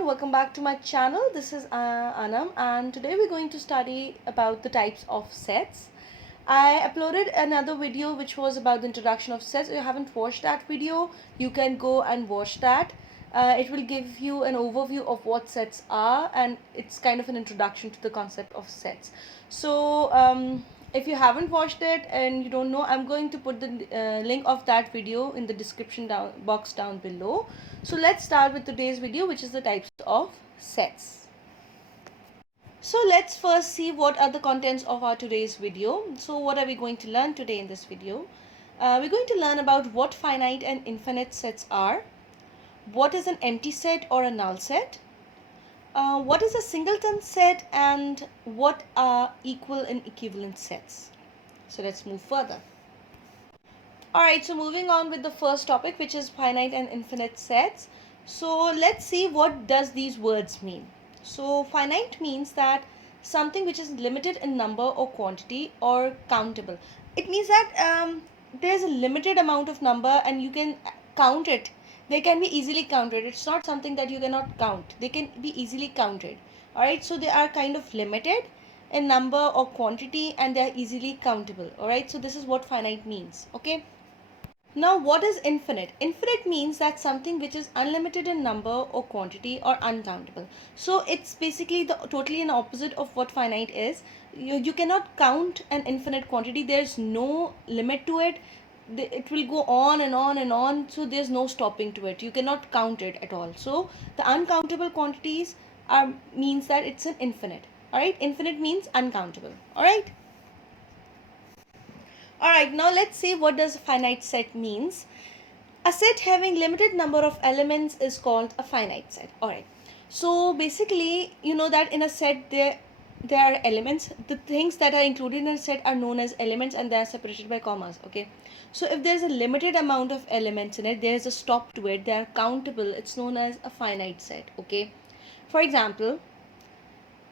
everyone, welcome back to my channel. This is Anam, and today we're going to study about the types of sets. I uploaded another video which was about the introduction of sets. If you haven't watched that video, you can go and watch that. It will give you an overview of what sets are, and it's kind of an introduction to the concept of sets. So if you haven't watched it and you don't know, I'm going to put the link of that video in the description box down below. So let's start with today's video, which is the types of sets. So let's first see what are the contents of our today's video. So what are we going to learn today in this video? We're going to learn about what finite and infinite sets are, what is an empty set or a null set, what is a singleton set, and what are equal and equivalent sets. So let's move further. Alright, so moving on with the first topic, which is finite and infinite sets. So let's see what does these words mean. So finite means that something which is limited in number or quantity or countable. It means that there's a limited amount of number and you can count it. They can be easily counted. It's not something that you cannot count. They can be easily counted. Alright, so they are kind of limited in number or quantity and they are easily countable. Alright, so this is what finite means. Okay. Now what is infinite? Infinite means that something which is unlimited in number or quantity or uncountable. So it's basically the totally an opposite of what finite is. You cannot count an infinite quantity. There's no limit to it. It will go on and on and on, so there's no stopping to it. You cannot count it at all. So the uncountable quantities means that it's an infinite. Alright, infinite means uncountable. Alright. Alright, now let's see what does a finite set means. A set having limited number of elements is called a finite set. Alright, so basically you know that in a set there are elements. The things that are included in a set are known as elements and they are separated by commas. Okay, so if there's a limited amount of elements in it, there is a stop to it, they are countable, it's known as a finite set. Okay, for example,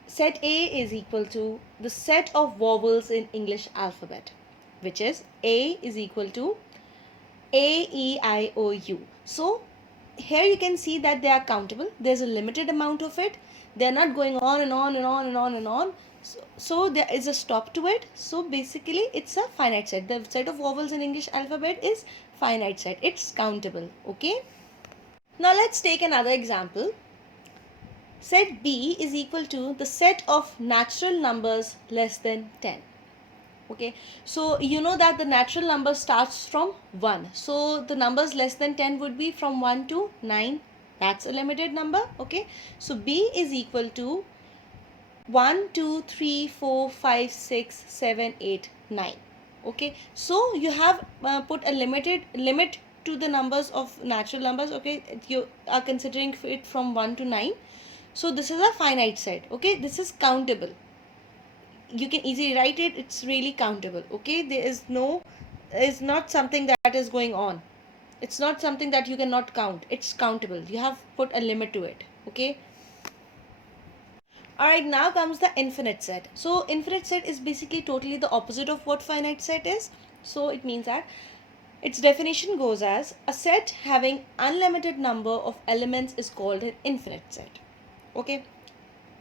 set A is equal to the set of vowels in English alphabet, which is A is equal to A, E, I, O, U. So here you can see that they are countable. There's a limited amount of it. They're not going on and on and on and on and on. So there is a stop to it. So basically it's a finite set. The set of vowels in English alphabet is finite set. It's countable. Okay. Now let's take another example. Set B is equal to the set of natural numbers less than 10. Okay, so you know that the natural number starts from 1. So the numbers less than 10 would be from 1 to 9. That's a limited number. Okay, so B is equal to 1, 2, 3, 4, 5, 6, 7, 8, 9. Okay, so you have put a limit to the numbers of natural numbers. Okay, you are considering it from 1 to 9. So this is a finite set. Okay, this is countable. You can easily write it, it's really countable. Okay, there is not something that is going on. It's not something that you cannot count. It's countable. You have put a limit to it. Okay. Alright, now comes the infinite set. So infinite set is basically totally the opposite of what finite set is. So it means that its definition goes as a set having unlimited number of elements is called an infinite set. Okay,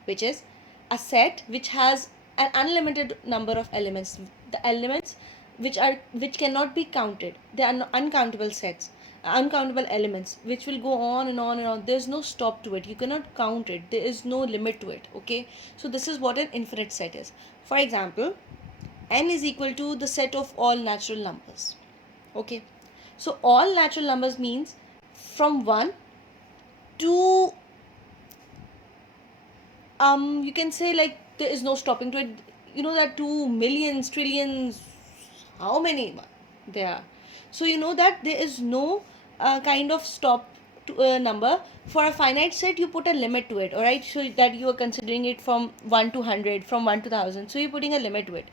which is a set which has an unlimited number of elements. The elements which cannot be counted. They are uncountable sets, uncountable elements which will go on and on and on. There's no stop to it. You cannot count it. There is no limit to it. Okay, so this is what an infinite set is. For example, n is equal to the set of all natural numbers. Okay, so all natural numbers means from 1 to you can say like there is no stopping to it. You know that 2 millions, trillions, how many there are. So you know that there is no kind of stop to a number. For a finite set, you put a limit to it. Alright, so that you are considering it from 1 to 100, from 1 to 1000. So you're putting a limit to it.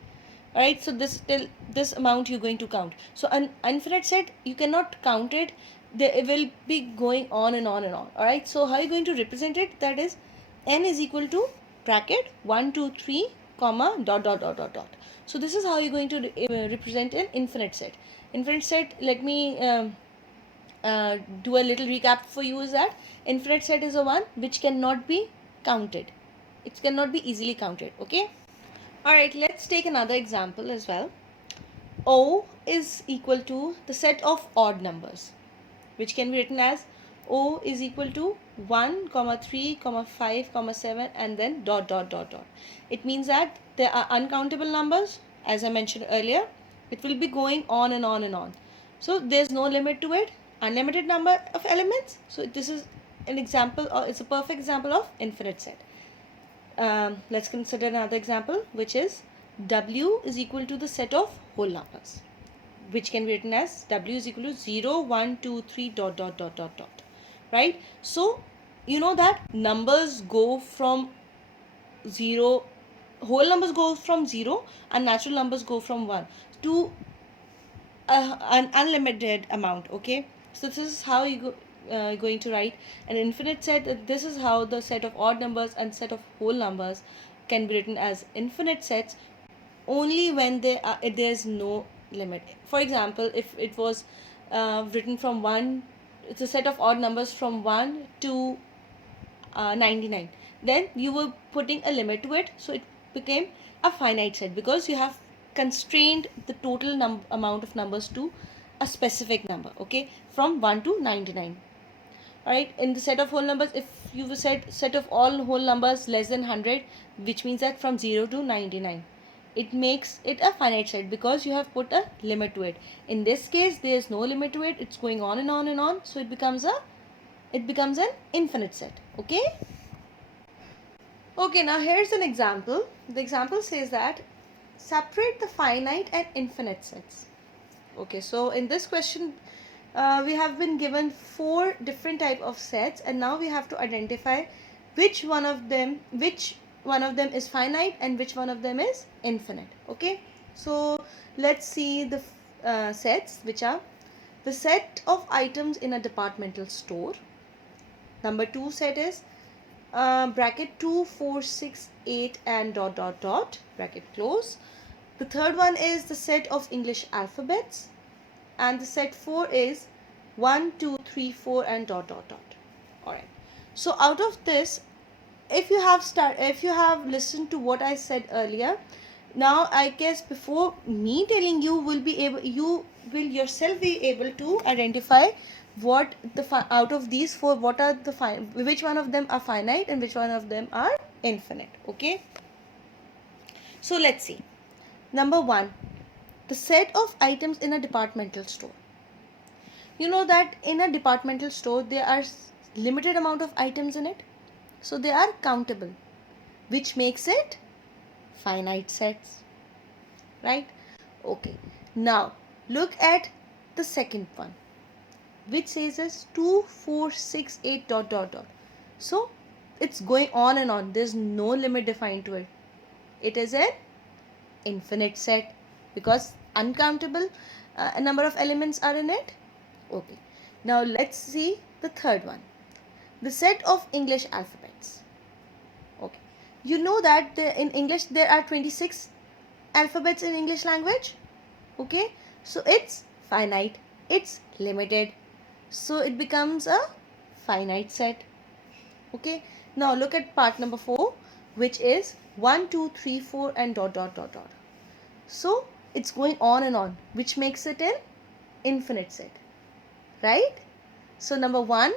Alright, so this till this amount you're going to count. So an infinite set, you cannot count it. It will be going on and on and on. Alright, so how are you going to represent it? That is, n is equal to bracket 1, 2, 3, comma, dot, dot, dot, dot, dot. So this is how you're going to represent an infinite set. Infinite set, let me do a little recap for you is that infinite set is a one which cannot be counted. It cannot be easily counted. Okay. Alright, let's take another example as well. O is equal to the set of odd numbers, which can be written as O is equal to 1, 3, 5, 7 and then dot dot dot dot. It means that there are uncountable numbers, as I mentioned earlier. It will be going on and on and on. So there's no limit to it. Unlimited number of elements. So this is an example, or it's a perfect example of infinite set. Let's consider another example, which is W is equal to the set of whole numbers, which can be written as W is equal to 0, 1, 2, 3 dot dot dot dot dot. Right? So you know that numbers go from 0, whole numbers go from 0 and natural numbers go from 1 to an unlimited amount. Okay, so this is how you go going to write an infinite set. This is how the set of odd numbers and set of whole numbers can be written as infinite sets, only when there's no limit. For example, if it was written from 1, it's a set of odd numbers from 1 to 99, then you were putting a limit to it, so it became a finite set because you have constrained the total amount of numbers to a specific number. Okay, from 1 to 99. Alright, in the set of whole numbers, if you said set of all whole numbers less than 100, which means that from 0 to 99, it makes it a finite set because you have put a limit to it. In this case, there is no limit to it. It's going on and on and on, so it becomes an infinite set. Okay. Okay, now here's an example. The example says that separate the finite and infinite sets. Okay, so in this question, we have been given 4 different type of sets, and now we have to identify which one of them is finite and which one of them is infinite. Okay, so let's see the sets, which are the set of items in a departmental store. Number 2 set is bracket 2, 4, 6, 8 and dot dot dot, bracket close. The third one is the set of English alphabets, and the set 4 is 1, 2, 3, 4 and dot dot dot. Alright, so out of this, if you have listened to what I said earlier, now I guess before me telling you, you will yourself be able to identify what out of these 4, what are the which one of them are finite and which one of them are infinite. Okay, so let's see. Number 1, the set of items in a departmental store. You know that in a departmental store there are limited amount of items in it, so they are countable, which makes it finite sets, right? Okay, now look at the second one, which says as 2, 4, 6, 8 dot dot dot. So it's going on and on, there's no limit defined to it. It is an infinite set because uncountable number of elements are in it. Okay, now let's see the third one, the set of English alphabets. Okay, you know that in English there are 26 alphabets in English language. Okay, so it's finite, it's limited, so it becomes a finite set. Okay, now look at part number 4, which is 1, 2, 3, 4 and dot dot dot dot. So it's going on and on, which makes it an infinite set, right? So number 1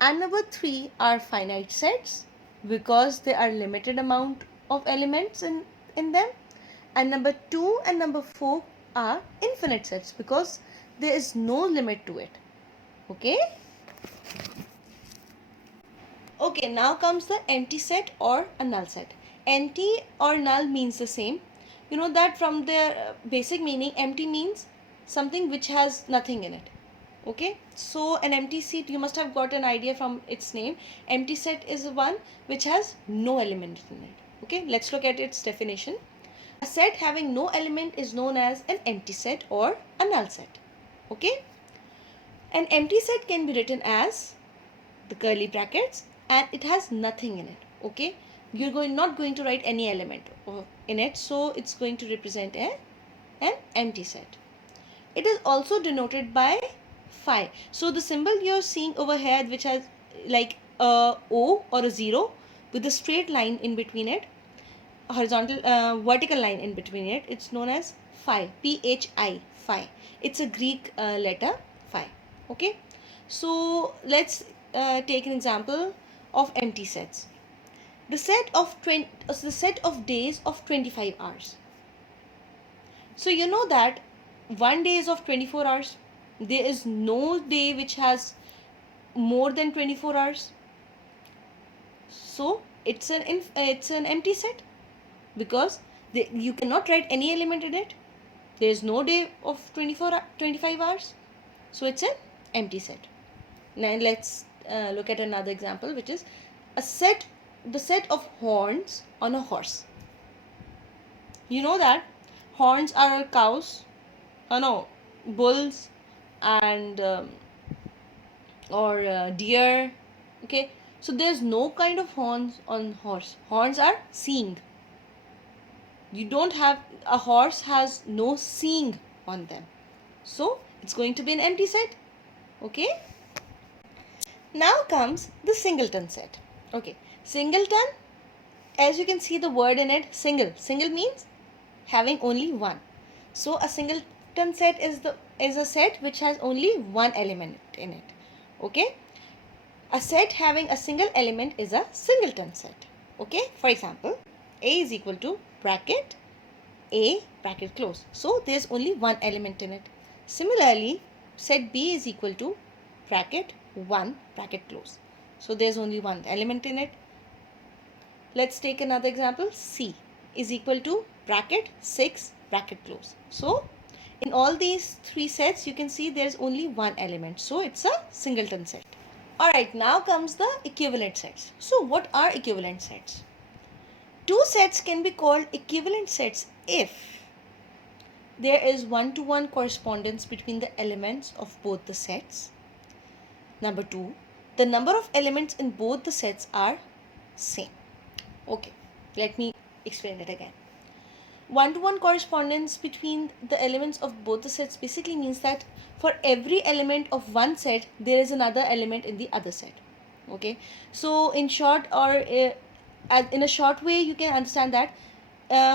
and number 3 are finite sets because there are limited amount of elements in them, and number 2 and number 4 are infinite sets because there is no limit to it. Okay. Okay, now comes the empty set or a null set. Empty or null means the same. You know that from their basic meaning, empty means something which has nothing in it. Okay, so an empty set, you must have got an idea from its name. Empty set is one which has no element in it. Okay, let's look at its definition. A set having no element is known as an empty set or a null set. Okay, an empty set can be written as the curly brackets and it has nothing in it. Okay, you're not going to write any element in it, so it's going to represent an empty set. It is also denoted by phi. So the symbol you're seeing over here, which has like a O or a 0 with a straight line in between it, vertical line in between it, it's known as phi. Phi, phi. It's a Greek letter phi. Okay. So let's take an example of empty sets. The set of days of 25 hours. So you know that one day is of 24 hours. There is no day which has more than 24 hours. So it's an empty set, because you cannot write any element in it. There is no day of 25 hours. So it's an empty set. Now let's look at another example, which is the set of horns on a horse. You know that horns are cows, no, bulls, and or deer. Okay, so there's no kind of horns on horse. Horns are seeing. You don't have, a horse has no seeing on them, so it's going to be an empty set. Okay, now comes the singleton set. Okay, singleton, as you can see the word in it, single means having only one. So a singleton set is a set which has only one element in it. Okay, a set having a single element is a singleton set. Okay, for example, A is equal to bracket A bracket close. So there's only one element in it. Similarly, set B is equal to bracket 1 bracket close. So there's only one element in it. Let's take another example. C is equal to bracket 6 bracket close. So in all these three sets, you can see there's only one element. So it's a singleton set. Alright, now comes the equivalent sets. So what are equivalent sets? Two sets can be called equivalent sets if there is one-to-one correspondence between the elements of both the sets. Number two, the number of elements in both the sets are same. Okay, let me explain it again. One-to-one correspondence between the elements of both the sets basically means that for every element of one set, there is another element in the other set. Okay, so in short, or in a short way, you can understand that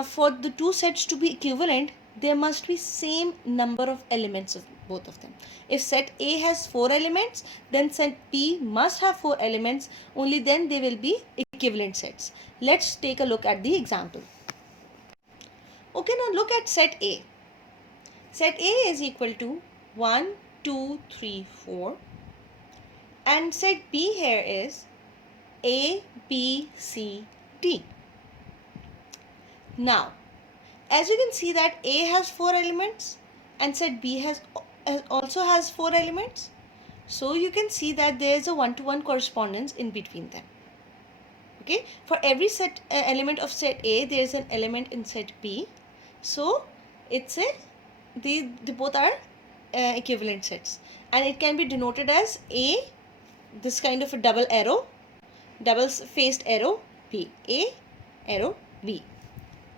for the two sets to be equivalent, there must be same number of elements of both of them. If set A has 4 elements, then set B must have 4 elements. Only then they will be equivalent sets. Let's take a look at the example. Okay, now look at set A. Set A is equal to 1, 2, 3, 4. And set B here is A, B, C, D. Now, as you can see that A has 4 elements and set B also has 4 elements. So you can see that there is a one-to-one correspondence in between them. Okay, for every set element of set A, there is an element in set B. So it's they both are equivalent sets, and it can be denoted as A, this kind of a double faced arrow, B, A arrow B.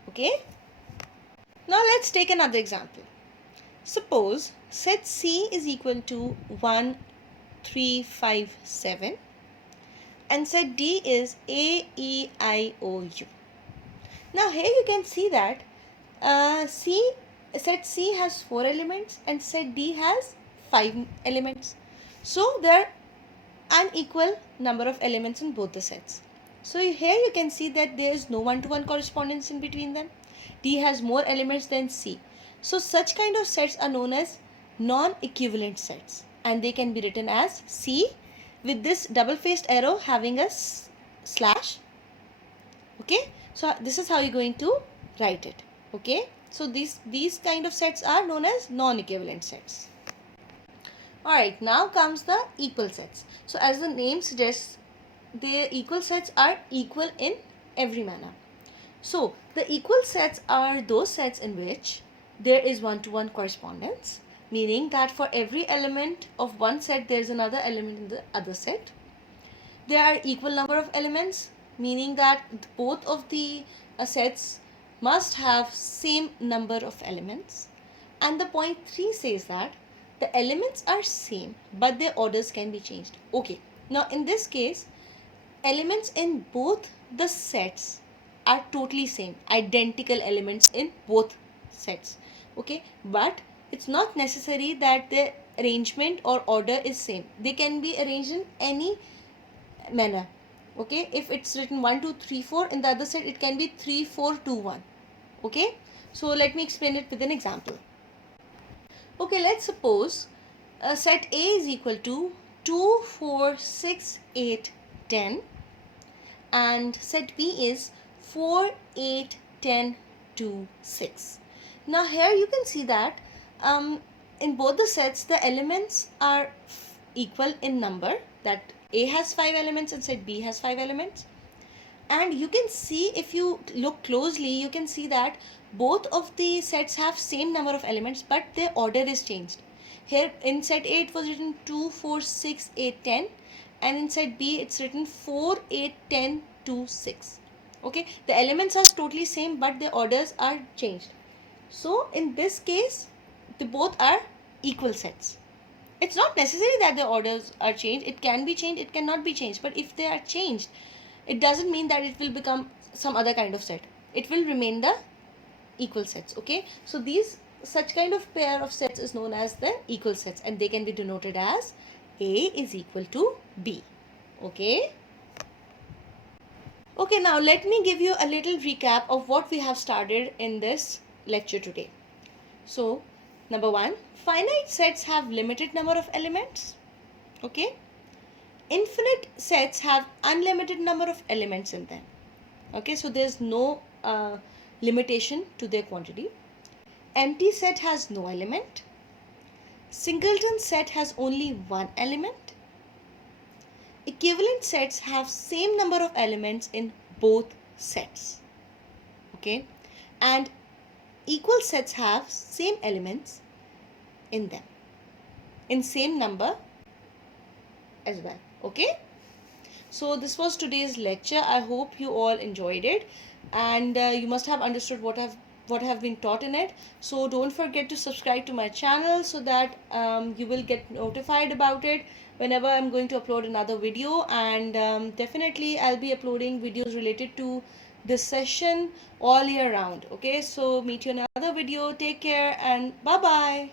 Okay, now let's take another example. Suppose set C is equal to 1, 3, 5, 7 and set D is A, E, I, O, U. Now here you can see that set C has 4 elements and set D has 5 elements. So there are unequal number of elements in both the sets. So here you can see that there is no one-to-one correspondence in between them. D has more elements than C. So such kind of sets are known as non-equivalent sets, and they can be written as C with this double-faced arrow having a slash. Okay, so this is how you're going to write it. Okay, so these kind of sets are known as non-equivalent sets. Alright, now comes the equal sets. So as the name suggests, the equal sets are equal in every manner. So the equal sets are those sets in which there is one-to-one correspondence, meaning that for every element of one set, there is another element in the other set. There are equal number of elements, meaning that both of the sets must have same number of elements. And the point 3 says that the elements are same but their orders can be changed. Okay, now in this case, elements in both the sets are totally same, identical elements in both sets. Okay, but it's not necessary that the arrangement or order is same. They can be arranged in any manner. Okay, if it's written 1 2 3 4, in the other set it can be 3 4 2 1. Okay, so let me explain it with an example. Okay, let's suppose set A is equal to 2 4 6 8 10, and set B is 4 8 10 2 6. Now here you can see that in both the sets the elements are equal in number, that A has 5 elements and set B has 5 elements. And you can see, if you look closely, you can see that both of the sets have same number of elements but their order is changed. Here in set A it was written 2 4 6 8 10, and in set B it's written 4 8 10 2 6. Okay, the elements are totally same but their orders are changed. So in this case they both are equal sets. It's not necessary that the orders are changed. It can be changed, it cannot be changed, but if they are changed, it doesn't mean that it will become some other kind of set. It will remain the equal sets. Okay, so these such kind of pair of sets is known as the equal sets, and they can be denoted as A is equal to B. Okay. Okay, now let me give you a little recap of what we have started in this lecture today. So, number one, finite sets have limited number of elements. Okay. Infinite sets have unlimited number of elements in them. Okay, so there's no limitation to their quantity. Empty set has no element. Singleton set has only one element. Equivalent sets have same number of elements in both sets. Okay, and equal sets have same elements in them in same number as well. Okay, so this was today's lecture. I hope you all enjoyed it, and you must have understood what have been taught in it. So don't forget to subscribe to my channel so that you will get notified about it whenever I'm going to upload another video. And definitely I'll be uploading videos related to this session all year round. Okay, so meet you in another video. Take care and bye bye.